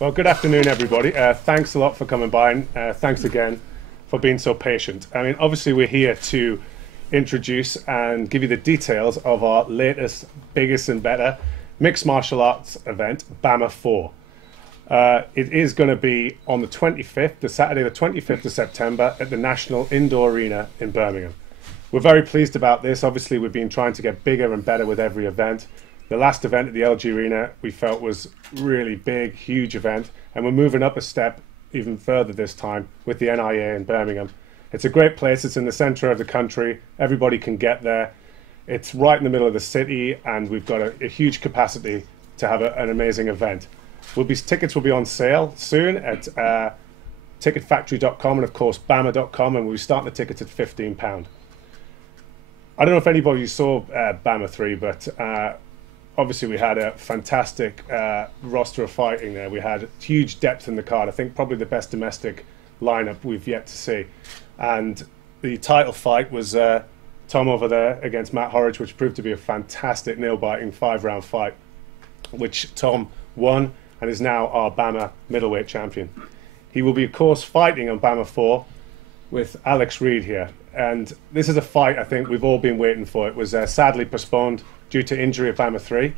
Well, good afternoon, everybody. Thanks a lot for coming by, and thanks again for being so patient. I mean, obviously, we're here to introduce and give you the details of our latest, biggest, and better mixed martial arts event, BAMMA 4. It is going to be on the 25th, the Saturday, the 25th of September, at the National Indoor Arena in Birmingham. We're very pleased about this. Obviously, we've been trying to get bigger and better with every event. The last event at the LG Arena we felt was really big, huge event, and we're moving up a step even further this time with the NIA in Birmingham. It's a great place. It's in the centre of the country. Everybody can get there. It's right in the middle of the city, and we've got a huge capacity to have an amazing event. Tickets will be on sale soon at ticketfactory.com and of course BAMMA.com, and we'll be starting the tickets at £15. I don't know if anybody saw BAMMA 3, but obviously we had a fantastic roster of fighting there. We had huge depth in the card. I think probably the best domestic lineup we've yet to see. And the title fight was Tom over there against Matt Horridge, which proved to be a fantastic nail-biting 5-round fight, which Tom won and is now our BAMMA middleweight champion. He will be, of course, fighting on BAMMA 4 with Reid here. And this is a fight I think we've all been waiting for. It was sadly postponed due to injury at BAMMA 3.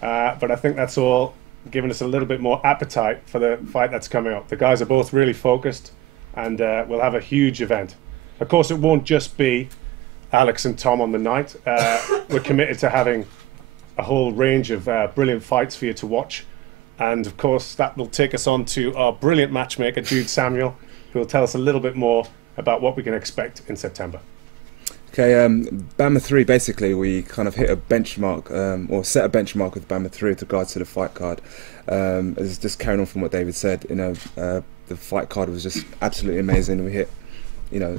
But I think that's all given us a little bit more appetite for the fight that's coming up. The guys are both really focused, and we'll have a huge event. Of course, it won't just be Alex and Tom on the night. We're committed to having a whole range of brilliant fights for you to watch. And of course, that will take us on to our brilliant matchmaker, Jude Samuel, who will tell us a little bit more about what we can expect in September. Okay, BAMMA 3, basically, we kind of hit a benchmark, or set a benchmark with BAMMA 3 with regards to the fight card. It's just carrying on from what David said, the fight card was just absolutely amazing. We hit,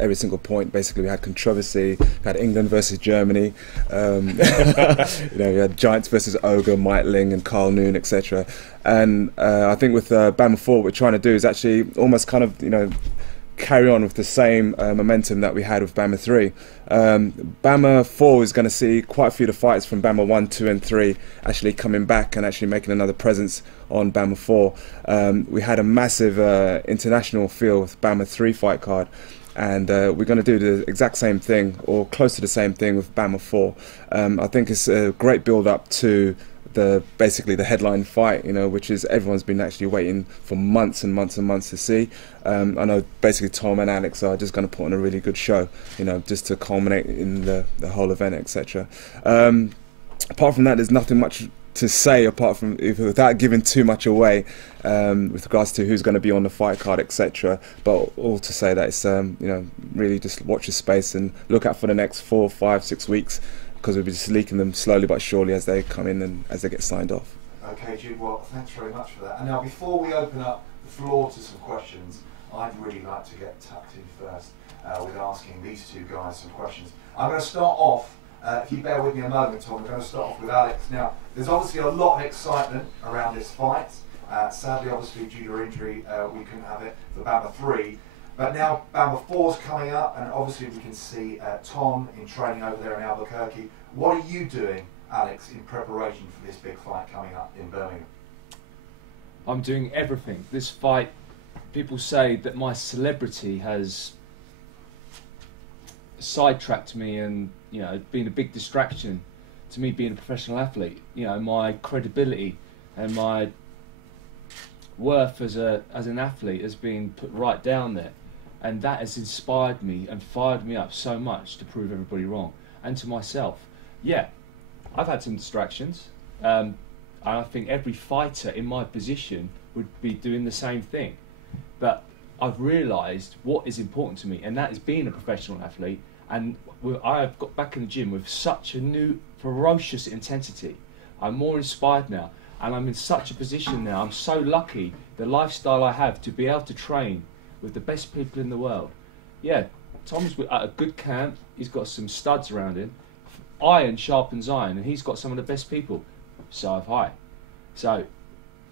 every single point. Basically, we had controversy, we had England versus Germany, we had Giants versus Ogre, Meitling and Carl Noon, etc. And I think with BAMMA 4, what we're trying to do is actually almost kind of, carry on with the same momentum that we had with BAMMA 3. BAMMA 4 is going to see quite a few of the fights from BAMMA 1, 2 and 3 actually coming back and actually making another presence on BAMMA 4. We had a massive international feel with BAMMA 3 fight card, and we're going to do the exact same thing or close to the same thing with BAMMA 4. I think it's a great build up to basically the headline fight, which is everyone's been actually waiting for months and months and months to see. I know basically Tom and Alex are just going to put on a really good show, just to culminate in the whole event, etc. Apart from that, there's nothing much to say apart from without giving too much away with regards to who's going to be on the fight card, etc. But all to say that it's really just watch your space and look out for the next 4, 5, 6 weeks, because we'll be just leaking them slowly but surely as they come in and as they get signed off. Okay, Jude, well, thanks very much for that. And now, before we open up the floor to some questions, I'd really like to get tucked in first with asking these two guys some questions. I'm going to start off, if you bear with me a moment, Tom, we're going to start off with Alex. Now, there's obviously a lot of excitement around this fight. Sadly, obviously, due to injury, we couldn't have it for BAMMA 3. But now BAMMA 4 is coming up, and obviously we can see Tom in training over there in Albuquerque. What are you doing, Alex, in preparation for this big fight coming up in Birmingham? I'm doing everything. This fight, people say that my celebrity has sidetracked me and, been a big distraction to me being a professional athlete. My credibility and my worth as an athlete has been put right down there. And that has inspired me and fired me up so much to prove everybody wrong, and to myself. Yeah, I've had some distractions. And I think every fighter in my position would be doing the same thing. But I've realised what is important to me, and that is being a professional athlete. And I've got back in the gym with such a new, ferocious intensity. I'm more inspired now, and I'm in such a position now. I'm so lucky, the lifestyle I have, to be able to train with the best people in the world. Yeah, Tom's at a good camp. He's got some studs around him. Iron sharpens iron, and he's got some of the best people. So have I. So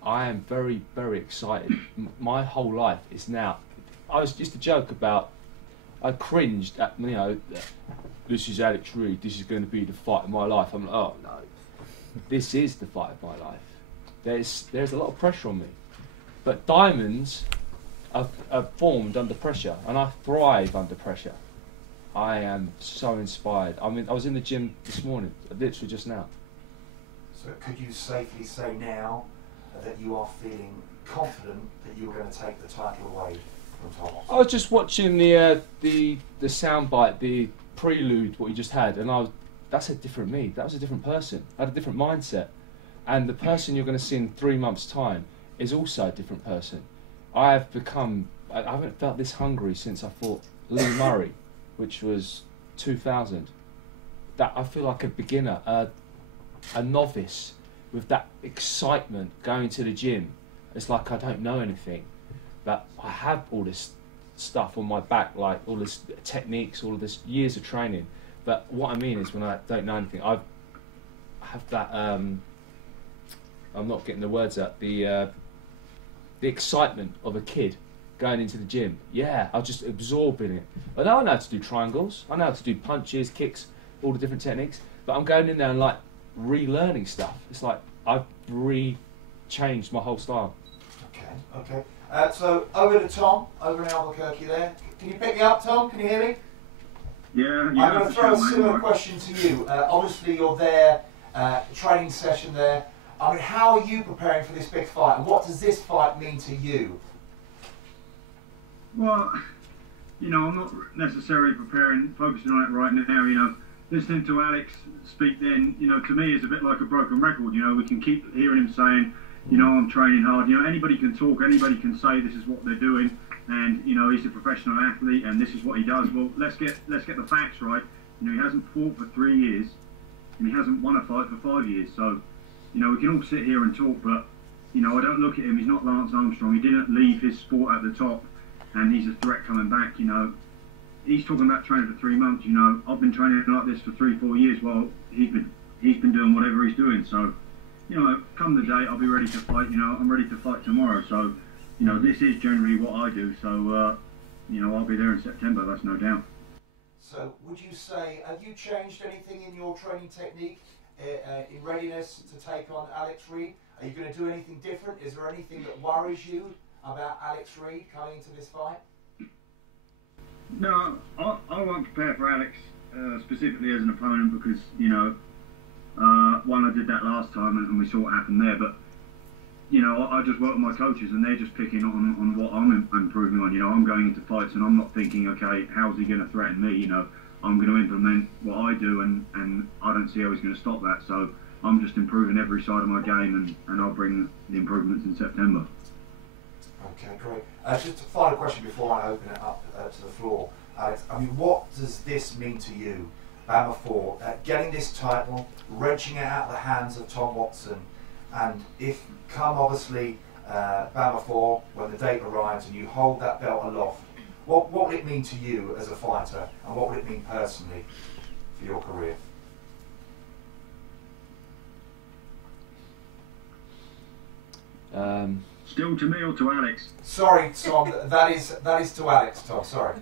I am very, very excited. My whole life is now. I was just a joke about. I cringed at this is Alex Reid. This is going to be the fight of my life. I'm like, oh no, this is the fight of my life. There's a lot of pressure on me. But diamonds are formed under pressure, and I thrive under pressure. I am so inspired. I mean, I was in the gym this morning, literally just now. So could you safely say now that you are feeling confident that you're going to take the title away from Tom Watson? I was just watching the soundbite, the prelude, what you just had, and that's a different me. That was a different person. I had a different mindset. And the person you're going to see in 3 months' time is also a different person. I haven't felt this hungry since I fought Lee Murray, which was 2000. That I feel like a beginner, a novice, with that excitement going to the gym. It's like I don't know anything, but I have all this stuff on my back, like all this techniques, all of this years of training. But what I mean is, when I don't know anything, I have that. I'm not getting the words out. The excitement of a kid going into the gym. Yeah, I'll just absorb in it. But now I know how to do triangles. I know how to do punches, kicks, all the different techniques. But I'm going in there and like relearning stuff. It's like I've changed my whole style. Okay. So over to Tom, over in Albuquerque there. Can you pick me up, Tom? Can you hear me? Yeah. I'm going to throw a similar question to you. Obviously, you're there, training session there. I mean, how are you preparing for this big fight, and what does this fight mean to you? Well, I'm not necessarily focusing on it right now. Listening to Alex speak then, to me is a bit like a broken record. We can keep hearing him saying, I'm training hard. Anybody can talk, anybody can say this is what they're doing, and he's a professional athlete and this is what he does. Well, let's get the facts right. He hasn't fought for 3 years, and he hasn't won a fight for 5 years. So, we can all sit here and talk, but I don't look at him. He's not Lance Armstrong. He didn't leave his sport at the top, and he's a threat coming back. He's talking about training for 3 months. I've been training like this for 3-4 years. Well, he's been doing whatever he's doing. So, come the day, I'll be ready to fight. I'm ready to fight tomorrow. So, this is generally what I do. So, I'll be there in September. That's no doubt. So, would you say, have you changed anything in your training technique in readiness to take on Alex Reid? Are you going to do anything different? Is there anything that worries you about Alex Reid coming into this fight? No, I won't prepare for Alex specifically as an opponent because, one, I did that last time and we saw what happened there, but, I just work with my coaches and they're just picking on what I'm improving on. I'm going into fights and I'm not thinking, okay, how's he going to threaten me? I'm going to implement what I do and I don't see how he's going to stop that. So I'm just improving every side of my game and I'll bring the improvements in September. Okay, great. Just a final question before I open it up to the floor, Alex. I mean, what does this mean to you, BAMMA 4, getting this title, wrenching it out of the hands of Tom Watson, and if come obviously BAMMA 4, when the date arrives and you hold that belt aloft, what would it mean to you as a fighter, and what would it mean personally for your career? Still to me or to Alex? Sorry, Tom, that is to Alex, Tom, sorry.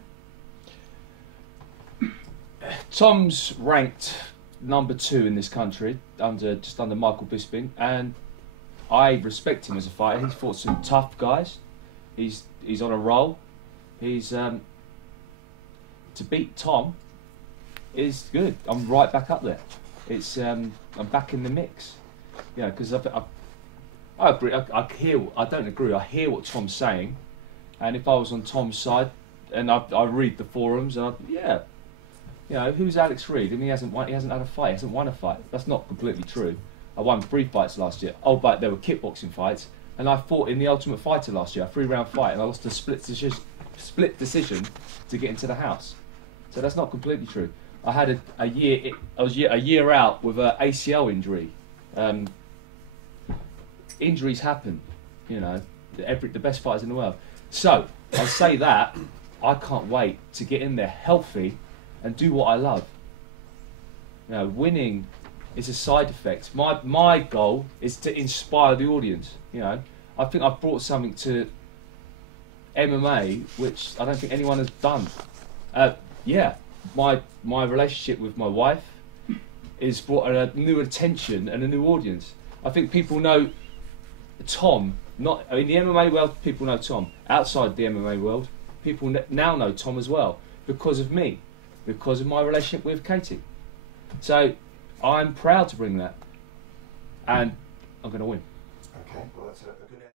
Tom's ranked number 2 in this country, just under Michael Bisping, and I respect him as a fighter. He's fought some tough guys. He's on a roll. To beat Tom is good. I'm right back up there. I'm back in the mix. Because I agree. I don't agree. I hear what Tom's saying, and if I was on Tom's side, and I read the forums, and who's Alex Reid? I mean, he hasn't had a fight. He hasn't won a fight. That's not completely true. I won 3 fights last year. Oh, but there were kickboxing fights, and I fought in the Ultimate Fighter last year, a 3-round fight, and I lost a split decision to get into the house. So that's not completely true. I had a year out with an ACL injury. Injuries happen, the best fighters in the world. So I say that I can't wait to get in there healthy and do what I love. Winning is a side effect. My goal is to inspire the audience. I think I've brought something to MMA which I don't think anyone has done. My relationship with my wife has brought a new attention and a new audience. I think people know Tom, not, I mean, the MMA world, people know Tom. Outside the MMA world, people now know Tom as well because of me, because of my relationship with Katie. So I'm proud to bring that, and I'm going to win. Okay, well that's a good